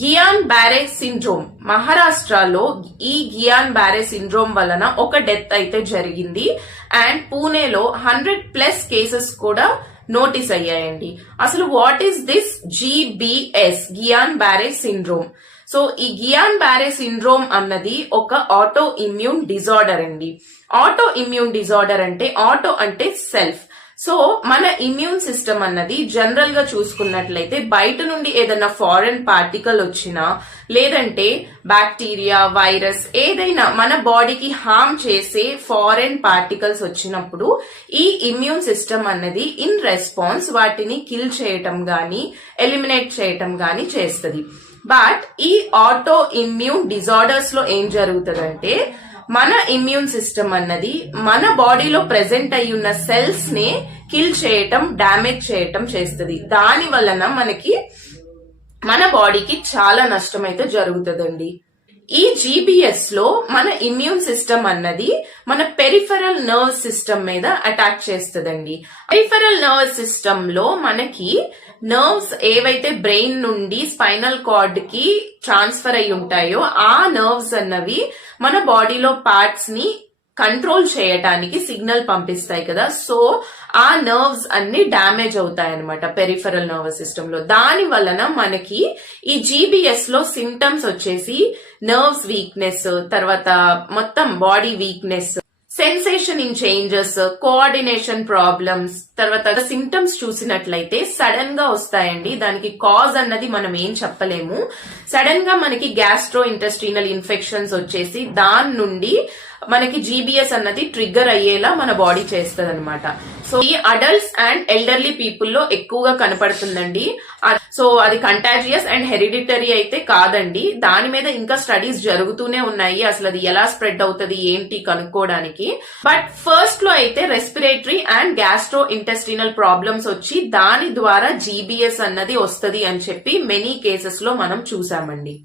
గియాన్ Barre syndrome, మహారాష్ట్రలో ఈ Guillain Barre syndrome వలన ఒక డెత్ అయితే జరిగింది అండ్ పూణేలో 100+ కేసెస్ కూడా నోటీస్ అయ్యాయండి. అసలు what is this GBS, Guillain Barre syndrome? So ఈ గియాన్ బారే సిండ్రోమ్ అన్నది ఒక ఆటో ఇమ్యూన్ డిజార్డర్ అండి. ఆటో ఇమ్యూన్ డిజార్డర్ అంటే ఆటో అంటే సెల్ఫ్. సో మన ఇమ్యూన్ సిస్టమ్ అన్నది జనరల్ గా చూసుకున్నట్లయితే బయట నుండి ఏదైనా ఫారెన్ పార్టికల్ వచ్చినా లేదంటే బ్యాక్టీరియా, వైరస్ ఏదైనా మన బాడీకి హార్మ్ చేసే ఫారెన్ పార్టికల్స్ వచ్చినప్పుడు ఈ ఇమ్యూన్ సిస్టమ్ అన్నది ఇన్ రెస్పాన్స్ వాటిని కిల్ చేయటం గాని ఎలిమినేట్ చేయటం గాని చేస్తుంది. బట్ ఈ ఆటో ఇమ్యూన్ డిజార్డర్స్ లో ఏం జరుగుతుందంటే మన ఇమ్యూన్ సిస్టమ్ అన్నది మన బాడీలో ప్రెసెంట్ అయి ఉన్న సెల్స్ ని కిల్ చేయటం, డామేజ్ చేయటం చేస్తుంది. దాని వలన మనకి మన బాడీకి చాలా నష్టం అయితే జరుగుతుందండి. ఈ GBS లో మన ఇమ్యూన్ సిస్టమ్ అన్నది మన పెరిఫెరల్ నర్వ్ సిస్టమ్ మీద అటాక్ చేస్తుందండి. పెరిఫెరల్ నర్వ్ సిస్టమ్ లో మనకి నర్వ్స్ ఏవైతే బ్రెయిన్ నుండి స్పైనల్ కార్డ్ కి ట్రాన్స్ఫర్ అయి ఉంటాయో ఆ నర్వ్స్ అన్నవి మన బాడీలో పార్ట్స్ ని కంట్రోల్ చేయటానికి సిగ్నల్ పంపిస్తాయి కదా. సో ఆ నర్వ్స్ అన్ని డ్యామేజ్ అవుతాయి అనమాట పెరిఫెరల్ నర్వస్ సిస్టమ్ లో. దాని వలన మనకి ఈ GBS లో సిమ్టమ్స్ వచ్చేసి నర్వ్స్ వీక్నెస్, తర్వాత మొత్తం body weakness, sensation in changes, coordination problems, తర్వాత సిమ్టమ్స్ చూసినట్లయితే సడన్ గా వస్తాయండి. దానికి కాజ్ అన్నది మనం ఏం చెప్పలేము. సడన్ గా మనకి గ్యాస్ట్రో ఇంటెస్టినల్ ఇన్ఫెక్షన్స్ వచ్చేసి దాని నుండి మనకి GBS అన్నది ట్రిగ్గర్ అయ్యేలా మన బాడీ చేస్తుంది అనమాట. సో ఈ అడల్ట్స్ అండ్ ఎల్డర్లీ పీపుల్ లో ఎక్కువగా కనపడుతుందండి. సో అది కంటాజియస్ అండ్ హెరిడిటరీ అయితే కాదండి. దాని మీద ఇంకా స్టడీస్ జరుగుతూనే ఉన్నాయి, అసలు అది ఎలా స్ప్రెడ్ అవుతుంది ఏంటి కనుక్కోవడానికి. బట్ ఫస్ట్ లో అయితే respiratory and gastro intestinal problems వచ్చి దాని ద్వారా GBS అన్నది వస్తుంది అని చెప్పి మెనీ కేసెస్ లో మనం చూసామండి.